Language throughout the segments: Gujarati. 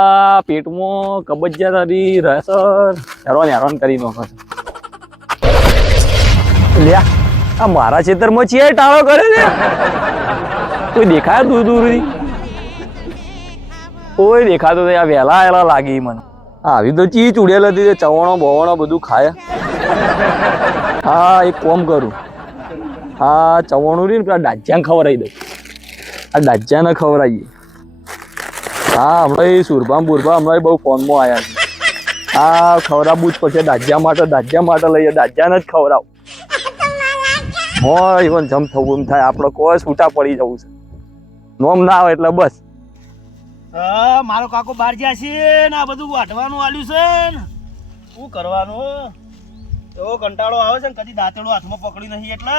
આ પેટમાં કબજિયાત હતી રસ હેરાન હેરાન કરી નાખો છે. લ્યા, આ મારા ખેતરમાં છે ટાળો કરે ને કોઈ દેખાય દૂર દૂરથી? કોઈ દેખાતો આ વહેલા વહેલા લાગી મને. આવી તો ચી ચૂડેલ હતી ચવણો, બવણો બધું ખાય. હા, એક કોમ કરું. હા, ચવાણું રહી ને, પેલા ડાજ્યાને ખવડાવી દઉં. આ ડાજ્યાને ખવડાવીએ. હા હમણાં એ સુરભામ બુરભા હમણાં બહુ ફોનમાં આવ્યા છે. હા ખવડાવવું જ પડશે દાજ્યા માટે દાજ્યા માટે લઈએ દાજ્યાને જ ખવડાવ હોય ઇવન જમ થવું એમ થાય આપણે કોઈ છૂટા પડી જવું છે. નોમ ના આવે એટલે બસ. હા મારો કાકો બહાર ગયા છે ને આ બધું વાટવાનું આલ્યું છે ને. શું કરવાનું? એવો કંટાળો આવે છે ને કદી દાંતેડો હાથમાં પકડી નહીં એટલે.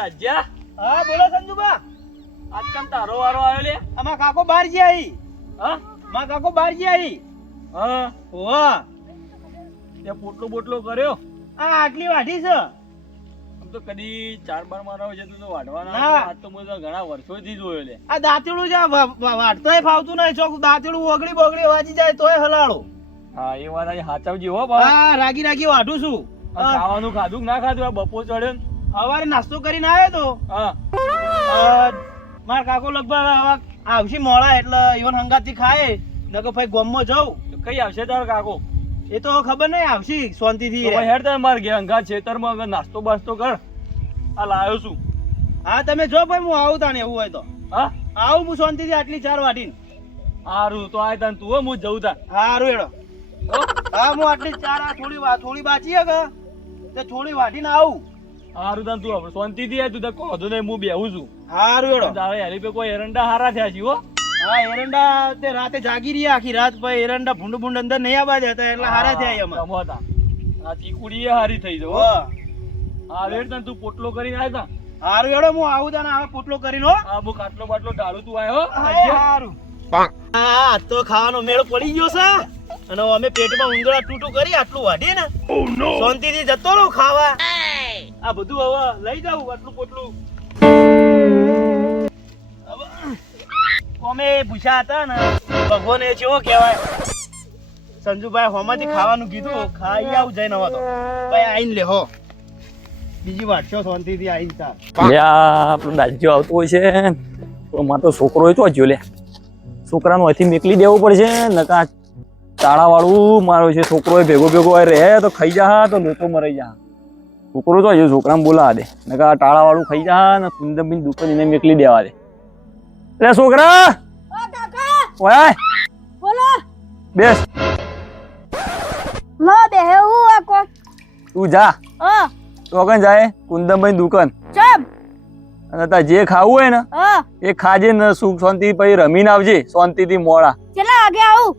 દાજ્યા. હા બોલો સંજુબા. આજકાલ તારો વારો આવ્યો લે. આમાં કાકો બહાર ગયા હા? માં કાકો બહાર ગયા હા? ઓવા તે પોટલો બોટલો કર્યો. આ આટલી વાઢી છે? આમ તો કદી ચાર બાર મારા છે તો વાઢવાના. આ તો મેં ઘણા વર્ષોથી જોયો લે. આ દાંતેડું છે વા- વા- ફાવતું નહીં. ચોક દાંતેડું ઓગળી બોગળી વાજી જાય તોય હલાળો. હા એ વાત આજે હાચવજી હો બા હા રાગી રાગી વાઢું છું. ખાવાનું ખાધું ના ખાધું? આ બપોર ચડ્યો સવારે નાસ્તો કરીને આવ્યો તો? હા. મારા કાકો લગભગ હવે આવશે મોડા એટલે ઈવન હંગાથી ખાય નકર ભાઈ ગોમમાં તો કઈ આવશે તારો કાકો? એ તો ખબર નહીં આવશે શાંતિથી તો હેડ તાર માર ઘેર અંગા ખેતરમાં અગર નાસ્તો બાસ્તો કર. આ લાયો છું. હા તમે જો ભાઈ હું આવું તાને એવું હોય તો. હા? આવું હું શાંતિથી આટલી ચાર વાટીને. હારું તો આય તાન તું હો જઉં તાર હારું હેડો. હા? હું આટલી ચાર આ થોડી થોડી બાચી હે તે થોડી વાટીને આવું. હારું તાન તું હવે શાંતિથી આય તું કહો કોધો નહીં હું બેહું છું. હારું હેડો. તારે હેલી પે કોઈ એરંડા હારા થયા છે હો. હા એરંડા તે રાતે જાગી રહ્યા આખી રાત ભાઈ એરંડા ભૂંડ ભૂંડ અંદર નહીં આવવા દેતા એટલે હારા થયા એમાં. કમોતા આ ચીકુડી હારી થઈ જવો હો. હા. રેડ તાન તું પોટલો કરીને આય તા. હારું હેડો હું આવું તાને હવે પોટલો કરીને હો. આ બુ કાટલો બાટલો ઢાળું તું આય હારું. હા તો ખાવાનો મેળો પડી ગયો છે. અને અમે પેટમાં ઉંદરા ટૂટું કરી આટલું વાઢીએ ને. શાંતિથી જતો રહું ખાવા. આ બધું હવે લઈ જાઉં આટલું પોટલું. અમે પૂછ્યા હતા ને, ભગવાન કેવો કહેવાય? સંજુભાઈ હોમાંથી ખાવાનું કીધું, ખાઈ આવું જઈને હવે તો. ભાઈ, આઈને લે હો. બીજી વાટશો શાંતિથી આઈને તાર. આપણું દાજ્યો આવતો હોય છે. મારો તો છોકરો હોય તો જો લે. છોકરાનું અહીંથી મેકલી દેવું પડશે, નકા તાળાવાળું મારો છે છોકરો ભેગો ભેગો રહે તો ખાઈ જા, તો લોકો મરાઈ જા. છોકરો તો હજુ છોકરાને બોલાવા દે. નકા ટાળાવાળું ખાઈ જા ને કુંદમબીન દુકાન એને મેકલી દેવા દે. લે છોકરા. ઓય. બોલો. બેસ. લો બે હું આ તું જા. તો કઈ જાય કુંદમભાઈ દુકાન. ચમ. અને તા જે ખાવું હોય ને એ ખાજે ને સુખ શાંતિ પછી રમીને આવજે શાંતિ થી મોડા. કેટલા વાગે આવું.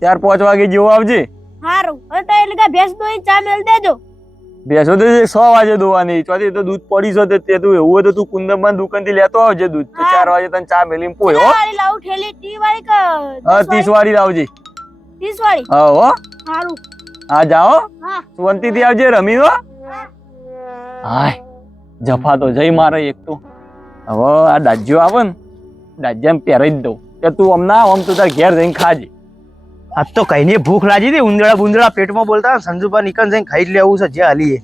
ચાર પાંચ વાગે જેવો આવજે. સારું હવે તો એટલે ભેંસ દોઈ ચા મેલ દેજો. ભેંસો તો સો વાગે દોવાની. ચોથી તો દૂધ પડી છો તે તે એવું હોય તો તું કુંદમમાં દુકાનથી લેતો આવજે દૂધ. તો ચાર વાગે તને ચા મેલીને પોય હો. લાવું ઠેલી ટી વાળી હા ત્રીસ વાળી લાવજે. ત્રીસ વાળી હા હો. સારું હા જાઓ. હા. થી આવજે રમી હો. હાય જફા તો જઈ મારે એક તો. હવે આ દાજ્યો આવે ને દાજ્યાને પહેરાઈ જ દઉં. કે તું હમણાં આમ તું તાર ઘેર જઈને ખાજે. આજ તો કઈ નહીં ભૂખ લાગી હતી. ઉંદરા બુંદરા પેટમાં બોલતા સંજુબા નીકળ જઈને ખાઈ લેવું છે. જે હાલીએ.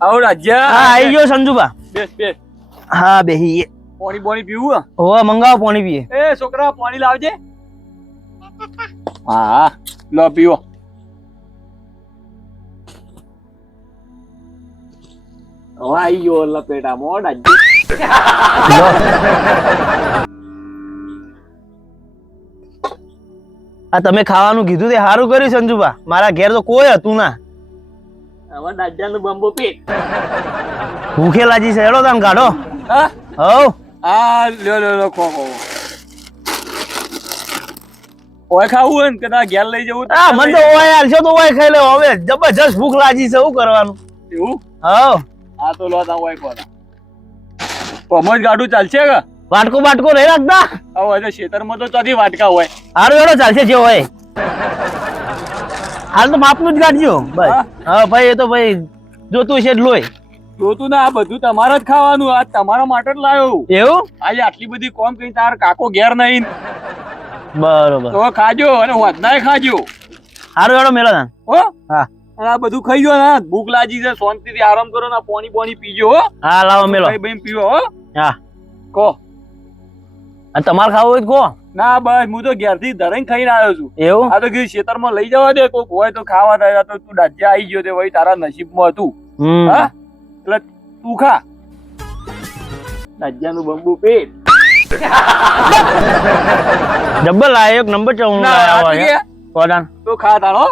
આવો રાજ્યા. હા આવી ગયો સંજુબા બેસ બેસ. હા બેહી. પાણી પાણી પીવું હો? મંગાવો પાણી પીએ. એ છોકરા પાણી લાવજે. હા લો પીવો. હવે લપેટા ગયો આ તમે ખાવાનું કીધું તે સારું કર્યું સંજુબા મારા ઘેર તો કોઈ હતું ના. હવે દાજ્યાનું બંબો ભૂખે લાગી છે. હેડો તમે કાઢો. હા? હવ. આ લ્યો લ્યો લ્યો ખો ખો. ઓય ખાવું હોય ને કે તારા ઘેર લઈ જવું હા મને તો ઓય હાલશો તો ઓય ખાઈ લેવો હવે જબરજસ્ત ભૂખ લાગી છે શું કરવાનું? એવું? હવ. આ તો લો તા ઓય ખોતા પમજ ગાડું ચાલશે કે? વાટકો બાટકો રહી રાખતા? હવે તો ખેતરમાં તો ચોથી વાટકા હોય. હારું એડો ચાલશે જે હોય. હાલ તો માપનું જ કાઢજો. બસ. હા? ભાઈ એ તો ભાઈ જોતું છે લોય જોતું ને આ બધું તમારે જ ખાવાનું આ તમારા માટે જ લાવ્યો એવું? આજે આટલી બધી કોમ કઈ તાર કાકો ઘેર નહીં. બરોબર. તો ખાજો અને વધનાય ખાજો. હારું એડો મેળો ના હો? હા. આ બધું ખાઈ ગયો ને. ભૂખ લાગી છે શાંતિથી આરામ કરો ને પાણી પાણી પીજો હો. હા લાવો મેલો. ભાઈ ભાઈ પીવો હો. હા. કહો. અને તમારે ખાવું હોય તો કહો. ના બસ હું તો ઘેરથી ધરાઈને ખાઈને આવ્યો છું. એવું? આ તો કીધું ખેતરમાં લઈ જવા દે કોઈક હોય તો ખાવા થાય તો તું ડાજ્યા આવી ગયો તે ભાઈ તારા નસીબમાં હતું. હા? એટલે તું ખા. ડાજ્યાનું બંબુ પેટ ડબલ આ એક નંબર ચૌ. કોદાન તો ખા તારો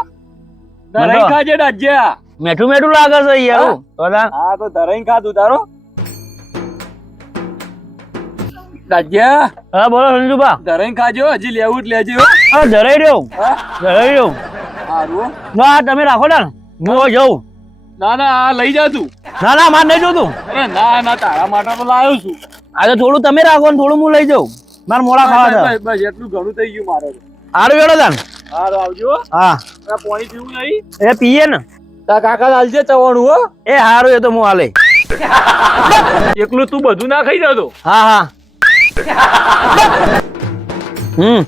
મંડો. ખાજે ડાજ્યા મેઠું મેઠું લાગે છે યાર. કોદાન હા તો ધરાઈને ખા તું તારો. ડાજ્યા હા બોલો સંજુબા. ધરાઈને ખાજો હજી લેવું જ લેજો હો. ધરાઈ રહ્યો. ધરાઈ રહ્યો. સારું ના તમે રાખો ને. હું જઉં. ના ના આ લઈ જા તું. ના ના માર નહીં જોતું. અરે ના ના તારા માટે તો લાવ્યો છું. આ તો થોડું તમે રાખો ને થોડું હું લઈ જાઉં. મારે મોડા ખાવા છે. બસ એટલું ઘણું થઈ ગયું મારે તો. વેડો તાન. હારું આવજો હા. પાણી પીવું નહીં? એ પીએ ને. તા કાકા લાલજે ચવાણું હો. એ હારું એ તો હું હાલે. એકલું તું બધું ના ખાઈ જતો? હા હા. હમ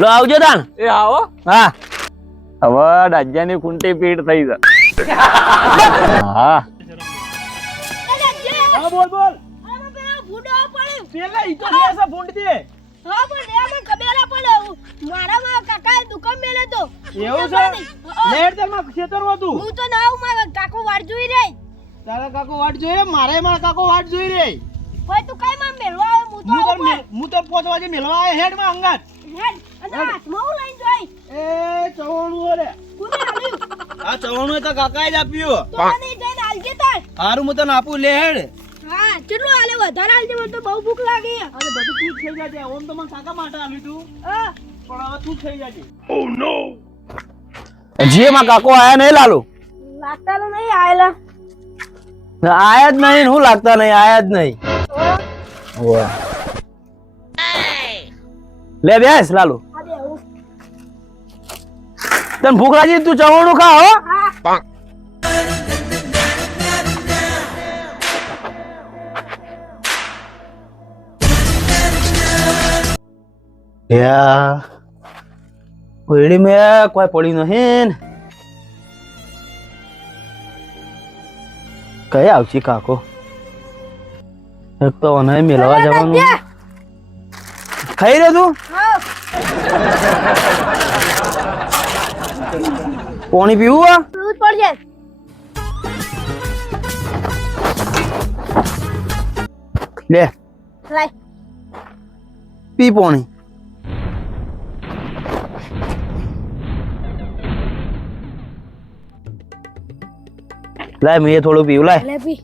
લો આવજો તાન એ આવો હા હવે ડાજ્યાની ખૂંટી પીટ થઈ છે હા હા બોલ બોલ આમાં પેલો ભૂંડો પડ્યો. પેલા ઈ તો લેસે ફૂંડ દે હા, પણ એ મને. મારામાં કાકા દુકાન મેલ્યો તો. એવું છે? નહીં. હા, હતું હું તો ના આવું, મારા કાકો વાટ જોઈ રહી. તારા કાકો વાટ જોઈ રે મારે મારા કાકો વાટ જોઈ રે ભાઈ તું કઈ માં મેલવા આવે, હું તો હું તો આવું મે- હું તો પાંચ વાગે મેળવા આવ્યો હેડમાં અંગત. હેડ, અને હાથમાં હું લઈને જોઈ. એ ચવાણું કોને આલ્યું? આ ચવાણું તો કાકાએ જ આપ્યું. તો મને જઈને આલજે તાર. હારું હું તને આપું લે હેડ. હા, કેટલું આલે? વધારે આલજે, મને તો બહુ ભૂખ લાગી. અરે બધું તું થઈ જાજે. ઓમ તો મને કાકા માટે આલ્યું તું. પણ હવે તું થઈ જાજે. ઓ નો જે માં કાકો આયા નહીં લાલુ? લાગતા તો નહીં આયેલા. આયા જ નહીં હું લાગતા નહીં આયા જ નહીં. હા, લે બેસ લાલુ. તને ભૂખ લાગી તું ચવાણું ખા હો. યા. મે કોઈ પડી નહીં ને. કઈ આવશે કાકો? એક તો મને મેળવા જવાનું ખાઈ રહ્યો તું. પાણી પીવું આ પીવું પડશે. લે લાય. પી પાણી લાય મેં થોડું પીવું લાય લે પી.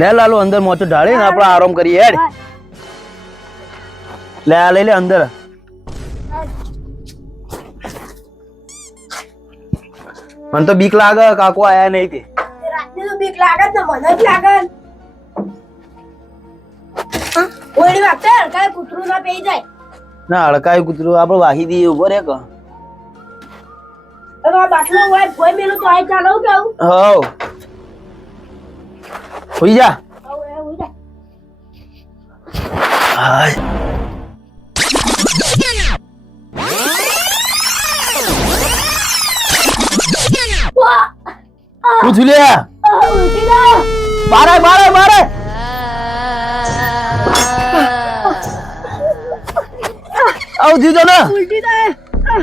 લે લાલો અંદર મોચો ઢાળી ને આપણે આરામ કરીએ હેડ. હા. લે આ લઈ લે અંદર. મને તો બીક લાગે કાકો આયા નહીં તે રાતની તો બીક લાગે ને મને જ લાગે. ઓડી વાતે હડકાએ કૂતરું ના પેઈ જાય. ના હડકાયું કૂતરું આપણે વાહી દઈએ ઊભો રે ક. હવે બાટલો હોય કોઈ મેલું તો આય ચાલો કેવું હવ હોઈ જા હવે એવું જાય હાય. વાહ! શું થયું લે આ ઉલટી ગયો. બારે બારે બારે આવું થયું તને ઉલટી થાય. આ.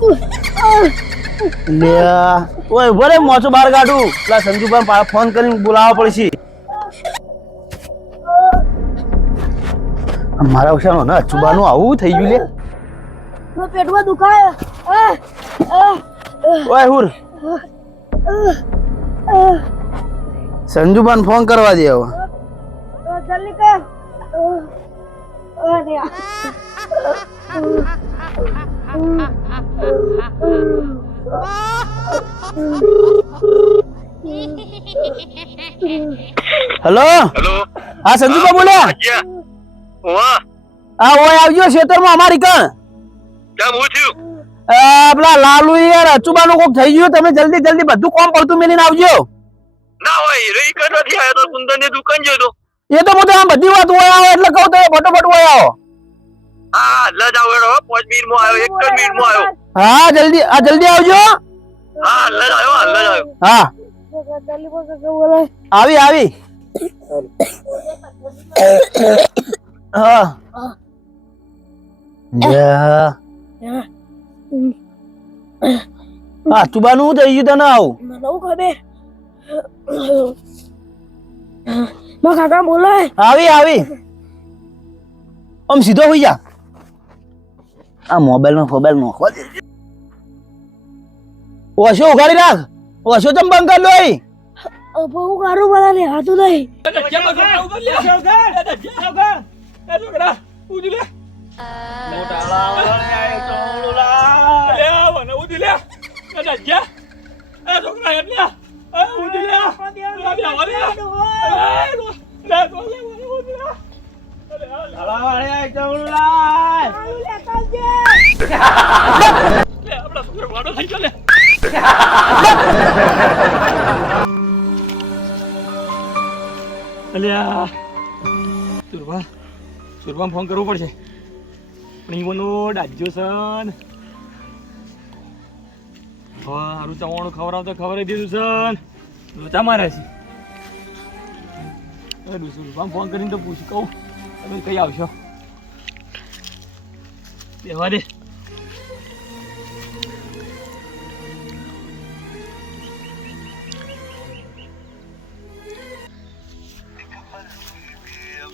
ઉહ. આ. લે ઓય ભલે મોચો બહાર કાઢું. પેલા સંજુભાઈ ફોન કરીને બોલાવવા પડશે. મારા ઉછાનો ને અચુબાનું આવું થઈ ગયું લે. પેટમાં દુખાય. ઓય હુર. સંજુબાન ફોન કરવા દે હવે. જલ્દી કર. આ. આ. હેલો. હા સંજુબા બોલ્યા હા ઓય આવજો ખેતરમાં અમારી કણ. આ, પેલા લાલુ યાર અચુબાનું કોક થઈ ગયું તમે જલ્દી જલ્દી બધું કોમ પડતું મેલીને આવજો. ના હોય ઈ કઈ નથી આવ્યો તો કુંદનની દુકાન જોયો એ તો હું આમ બધી વાત હોય આવો એટલે કહું તો ફટોફટ હોય આવો. હા એટલે જ આવ્યો હેડો, પાંચ મિનિટમાં આવ્યો એક જ મિનિટમાં આવ્યો. હા જલ્દી આ જલ્દી આવજો. હા હાલ આવ્યો જ આવ્યો. હા. આવી આવી. હા. યા. હા તુબાનું થઈ ગયું તને આવું? મને હું. ખબર કાકા બોલે. આવી આવી. આમ સીધો હોઈ જા. આ મોબાઈલમાં મોબાઈલ નોખવા દે ઓશો ઉઘાડી રાખ ઓછો તમ બંધ કર લો અહીં. બહુ કારું બોલે ને હાથું નહીં અલ્યા. સુરભા, સુરભાને ફોન કરવો પડશે. પણ ઈવોનો ડાજ્યો સન હા હારું ચવાણું ખવડાવતો ખવડાવી દીધું સન લોચા મારે છે. સુરભાને ફોન કરીને તો પૂછ, કહું. તમે કઈ આવશો? બેવા દે.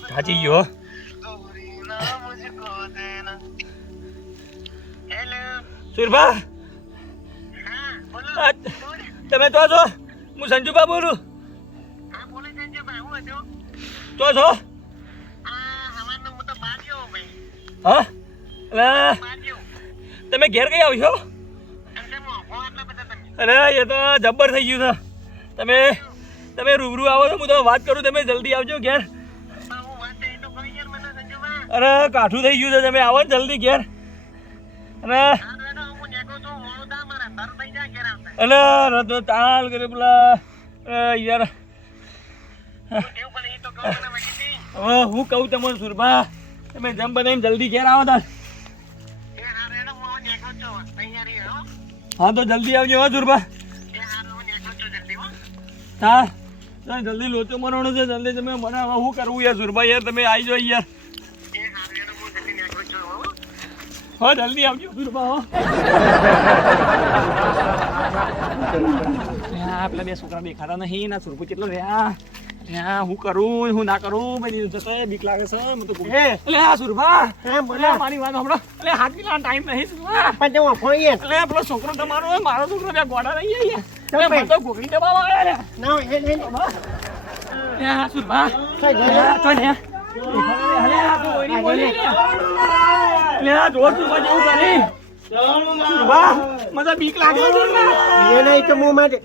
થાચી ગયો. સુરભા તમે તો છો? હું સંજુભા બોલું. તો છો? હા? અલા, તમે ઘેર કઈ આવશો? અરે એ તો જબ્બર થઈ ગયું છે. તમે તમે રૂબરૂ આવો તો હું તો વાત કરું તમે જલ્દી આવજો ઘેર. અરે કાઠું થઈ ગયું છે તમે આવો જલ્દી ઘેર. અને અલે અરે તો તાલ કરે પેલા. યાર. હવે હું કહું તમને સુરભા તમે જમ બનાવીને જલ્દી ઘેર આવો તાર. હા તો જલ્દી આવજો હો સુરભા હા તમે જલ્દી લોચો મરવાનો છે જલ્દી તમે બનાવો શું કરવું યાર સુરભા યાર તમે આવી જાઓ યાર. હો જલ્દી આવજો સુરભા હો. આપણે બે છોકરા દેખાતા નહીં ના સુરભુ કેટલો રહ્યા. હું કરું હું ના કરું બધી જશે બીક લાગે છે મને તો એ. અલે આ સુરભા હા, બોલો. મારી વાત હમણાં અલે હાથ મિલાવાનો ટાઈમ નહીં સુરભા પણ હું ફોઈએ અલે પેલો છોકરો તમારો મારો છોકરો બે ગોડા રહી અલે ભાઈ. મને તો ગોગડી દબાવવા આવે રે. ના એ નહીં હે. સુરભા તો ને લે. આ જોર સુરભા જેવું કરી મને બીક લાગે છે ને. નહીં તો હું મારે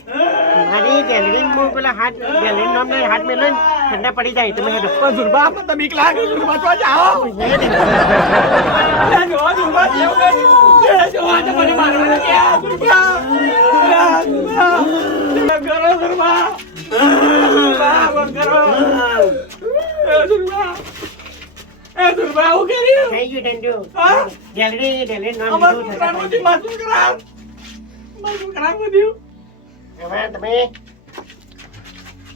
મારી ગેલેરી મું પેલા હાથ ગેલેરી નામ નહીં હાથ મેલો લઈને ઠંડા પડી જાય તમે હેડો પણ ઝુરબા મને તો બીક લાગે સુરભા તો જાઓ હે જો ઝુરબા જેવું કરી. અલે જો આ તો મને મારવાના છે. ઝુરબા કરો ઝુરબા ઝુરબા કરો. ઝુરબા. એ ઝુરબા આવું કર્યું? થઈ ગયું ઠંડુ હા? ગેલેરી ગેલેરી નામ લીધું ઠંડા નથી માથું ખરાબ. માથું ખરાબ બધું. હવે તમે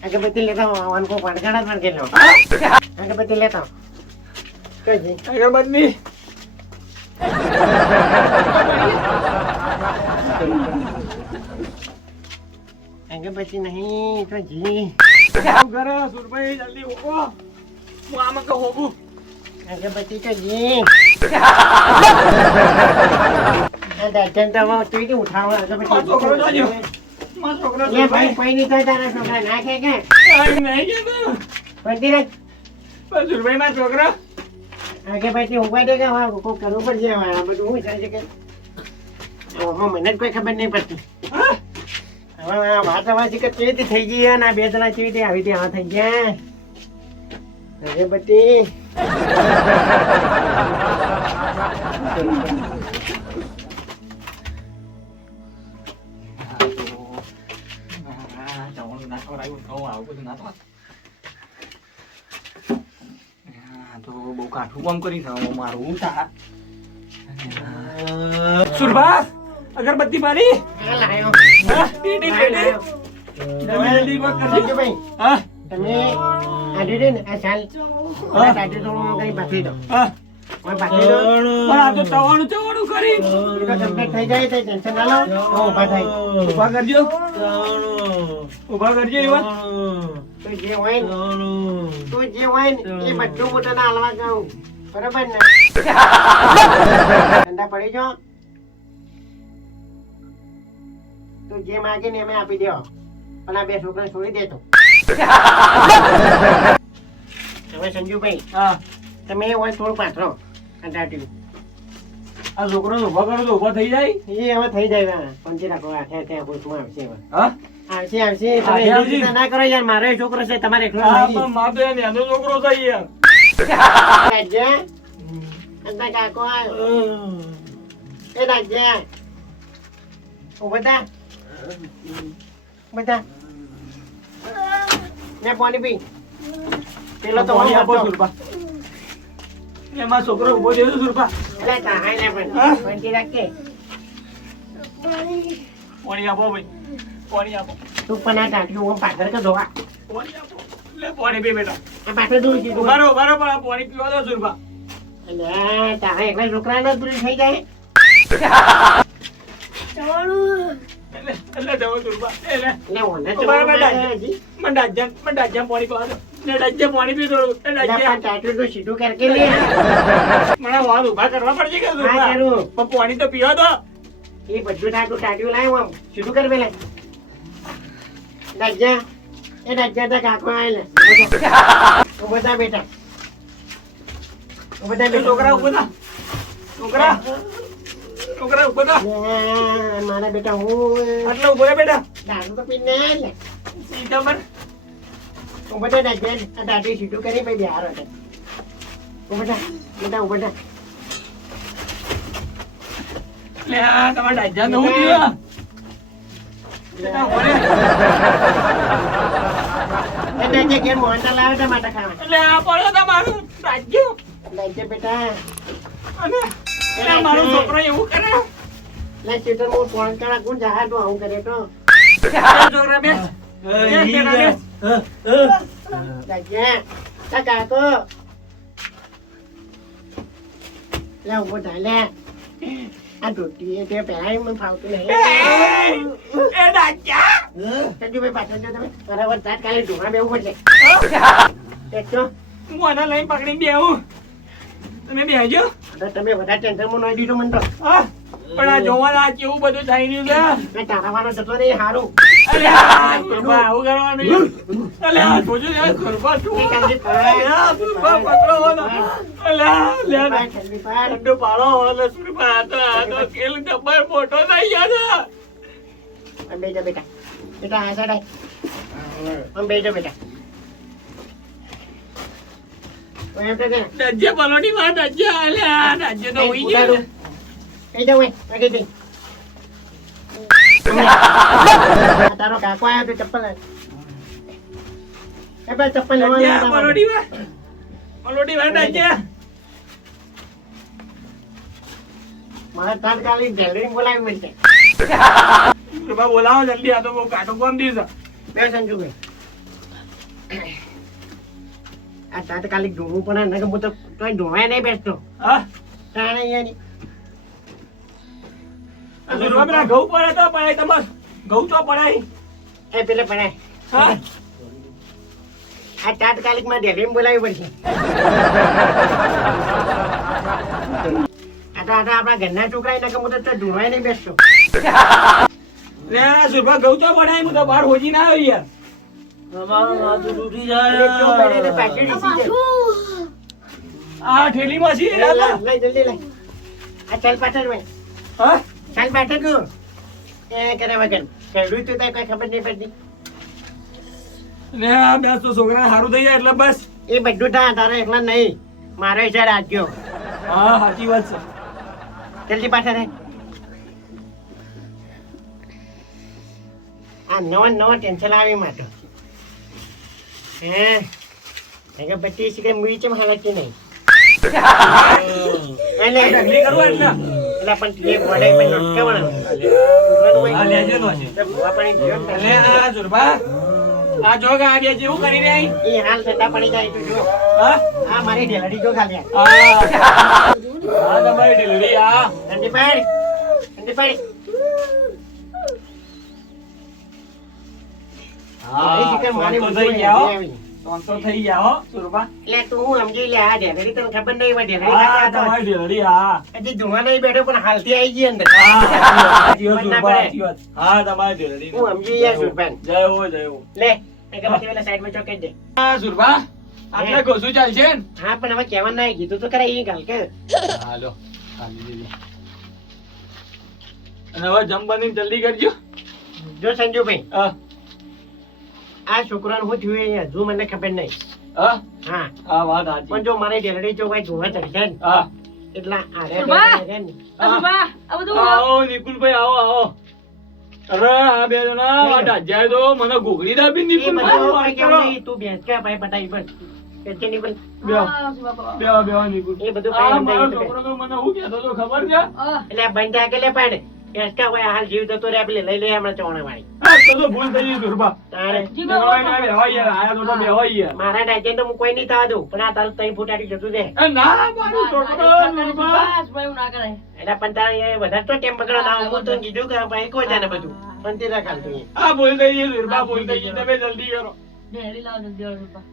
અગરબત્તી લેતા હો વાનકો પાણકાડા પણ કેલો અગરબત્તી લેતા કઈ અગરબત્તી. અગરબત્તી નહીં તો જી આવું સુરભાઈ, જલ્દી ઊભો. હું આમાં કહું ઉભું. અગરબત્તી તો જી આ દર્શન તો હવે કેવી રીતે ઉઠાવો મારો છોકરો જોજો. મારો છોકરો એ ભાઈ. કોઈ નહીં થાય તારા છોકરા નાખે કે નહીં કહેતો. પડતી રાખ પણ સુરભાઈ, મારો છોકરો. અગરબત્તી ઊભા દે કે હવે કોઈ કરવું પડશે હવે આ બધું શું થાય છે કે ઓહો મને જ કોઈ ખબર નહીં પડતી હવે આ વાત અવાજ કે કેવી થઈ ગઈ અને આ બે જણા કેવી રીતે આવી રીતે આ થઈ ગયા અગરબત્તી આ જવાનું ના ખવડાવ્યું કહું આવું બધું ના તો બહુ કાઠું કામ કરી મારું તા સુરભાસ અગરબત્તી મારી. જલ્દી. હા તમે આજે છે ને આ સાલ. હા. આજે તો હું કઈ બાકી દો. હા. હું બાકી પણ આ તો તવાનું ચવાનું કરી. તો કમ્પ્લીટ થઈ જાય તો ટેન્શન ના લો. તો ઊભા થાય. ઊભા કરજો. ઊભા કરજો એવા તો જે હોય ને તો જે હોય ને એ બધું મોટા ના હાલવા કહું બરાબર ને? ઠંડા પડી જાઓ તો જે માગે ને અમે આપી દેવા પણ આ બે છોકરા છોડી દેતો. હવે સંજુભાઈ હા. તમે હોય થોડું પાથરો કંટાટ્યું આ છોકરો ઊભો કરો તો ઊભો થઈ જાય? એ હવે થઈ જાય પંચી રાખો આઠે આઠે પૂછમાં આવશે હવે. હા? આવશે આવશે. તમે આવશે, એવી આવશે. રીતે ના કરો યાર મારો છોકરો છે તમારે એકલો નહીં. એનો છોકરો છે યાર. રાજ્ય? અંતા કાકો એ રાજ્ય. ઓ બધા બધા ને પાણી પી. પેલો તો પાણી હું આપો. સુરપા એમાં છોકરો ઊભો છે સુરપા એટલે તાહાઈ ને પણ. હા? પંચી રાખે પાણી આપો ભાઈ. પાણી આપો. તું પણ આ ટાંટિયું ઓમ પાછળ કે ધોવા પાણી આપો. લે પાણી પી બેટા. આ પાછળ દૂર રહો ઊભા રહો પણ આ પાણી પીવા દો સુરપા એટલે તારા એકલા છોકરાને દૂર થઈ જાય. ચવાણું. એટલે જવો પાણી પી તો સીધું કરકે લે મને વાળ ઊભા કરવા પડશે કે હા, પણ પાણી તો પીવા દો. એ બધું ટાટું ટાટ્યું લાવ આમ. સીધું કર પેલા દાજ્યા. એ દાજ્યા તા કાકો આયેલા થા બેટા. બેટા. છોકરા ઊભો થા. છોકરા. છોકરા ઊભો થા. મારા બેટા હું આટલા ઊભો રે બેટા. દારૂ તો પીને લે સીધા પર. ઊભો થા દાજ્યા આ દાદી સીધું કરી ભાઈ બિહાર હતા ઊભો થા. બેટા ઊભો થા. લે આ તમારા દાદા ન હું બેટા ઊભો રે. ખાવા. એટલે આ તમારું રાજ્ય બેટા. અને એટલે મારો છોકરો એવું કરે? લે સીધું હું ફોન કરવા કોણ જહા તો આવું કરે તો. છોકરા બે બેટા બે દાજ્યા તા કાકો. લે ઊભો થા લે. આ ધોતી તે પહેરાય મને ફાવતું નહીં. એ સંજુભાઈ પાછળ જો તમે. બરાબર કાલે ઢોંગા બેવું પડશે હું. આના લઈને પકડી બેહું. તમે બેહજો તો તમે વધારે ટેન્શનમાં નહીં દીધો મને તો હા પણ આ જોવાના આ કેવું બધું થઈ રહ્યું છે મેં તારા વાળા જતો રે સારું અરે કૃપા આવું કરવાનું અલે આ જોજો યાર કૃપા તું એ કાંઈ અરે આ સુરભા પકડો હો ને. અલે લે ને. ઠંડી પાડ. ઠંડુ પાડો હો ને સુરભા. આ તો આ તો ખેલ જબ્બર મોટો થઈ ગયો છે. બેટા બેટા બેટા આ સાડા. બેટા ઓય એમ તો કે, રાજ્ય વાત રાજ્ય રાજ્ય તો હોઈ ગયો. ને. આગળ જઈ. તારો કાકો આવ્યો તો ચપ્પલ લાવ. એ ભાઈ ચપ્પલ રાજ્ય મારે. પલોની વાત. પલોની વાત રાજ્ય. મારે તાત્કાલિક ગેલરી બોલાવી મળશે બોલાવો જલ્દી આ તો બહુ કોણ દિવસ બે સંજુભાઈ આ તાત્કાલિક ધોવું પડે ને કે હું તો તોય ધોવાય નહીં બેસતો. હા? તાણે પેલા ઘઉં પડે તો પડે તમારે ઘઉં તો પડે એ પેલે પડે હા? આ તાત્કાલિકમાં ડેલીમાં બોલાવી પડશે. આ તો આ તો આપણા ઘરના છોકરા કે હું તો ધોવાય નહીં બેસતો. લે સુરભા ઘઉં તો પડે હું તો બહાર હોજી ના આવી યાર. એટલે જો પડે એટલે પાછી ડીસી જાય. આ ઠેલીમાં છે લઈ, રાજા. લઈ, લઈ, જલ્દી લઈ. આ ચાલ પાછળ ભાઈ હા? ચાલ પાછળ તું એ કરે વગર. ખેડૂત તો કઈ ખબર નહીં પડતી. લે આ બે તો છોકરાને સારું થઈ જાય એટલે બસ. એ બધું થા તારે એકલા નહીં. મારો હિસાબ રાજ્યો. હા સાચી વાત છે. જલ્દી પાછા રે આ નવા નવા ટેન્શન આવી માટે હે અગરબત્તી સિવાય મૂવી ચમ હાલતી નહીં. આ જો બે જેવું કરી રહી એ હાલ થતા પડી જાય તો જો આ મારી ઢેલડી જો ખાલી આ તમારી ઢીલડી આ ઠંડી પાડ ઠંડી પાડ એ શીખર મારી તો ઊંચી થઈ ગયા હો. આવી. તો તો થઈ ગયા હો જુરબા એટલે તું હું સમજી લે આ ઢેલડી તને ખબર નહીં હોય ઢેલડી આ ખાતે આ તો. તમારી ઢીલડી આ હજી ધુમા નહીં બેઠો પણ હાલથી આવી ગઈ અંદર. હા, સાચી વાત, મને ના જુરબા, પડે. સાચી વાત. હા તમારી ઢીલડી હું સમજી ગયા સુરપાન જય હો જય હો. લે અગરબત્તી પેલા સાઈડમાં ચોકે દે. આ જુરબા આટલે ઘોસું ચાલશે હા પણ હવે કેવા નહીં કીધું તો એ ગાલ કે. હાલો અને હવે જમવાની જલ્દી કરજો. જો સંજુભાઈ હા. આ છોકરાનું હું થયું એ હજુ મને ખબર નહીં. હા? હા. આ વાત પણ જો મારે ઢેલડી જો ભાઈ જોવા ચડશે ને હા. એટલા આરે આ બધું આવો નિકુલભાઈ આવો આવો. અરે આ બે જણા આ ડાજ્યાએ તો મને ઘોઘરી દાબી નિકુલભાઈ વાત. તું બેસ કે ભાઈ બતાવી પણ. બે. બે નિકુલ. એ બધું આ મારો છોકરો તો મને શું કહેતો હતો ખબર છે? એટલે બંધ રાખે લે પાડે. બેસ ભાઈ હાલ જીવ જતો રહે પેલી લઈ લઈએ હમણાં ચોણાવાળી. હા, તો તો ભૂલ થઈ ગઈ દુર્બા તારે. જીગો બેહો, બેહો, યાર, આયા તો તો બેહો મારા તો હું કોઈ નહીં થવા દઉં પણ આ તારું તઈ ફૂટાડી જતું દે ના મારો છોકરો દુર્બા. અસુભા એવું ના કરાય. એટલે પણ તારે વધારે તો ના હું તો કીધું કે ભાઈ કોઈ જાને બધું. પણ તે રાખ તું આ ભૂલ થઈ ગઈ દુર્બા ભૂલ થઈ ગઈ તમે જલ્દી કરો. લાવો જલ્દી.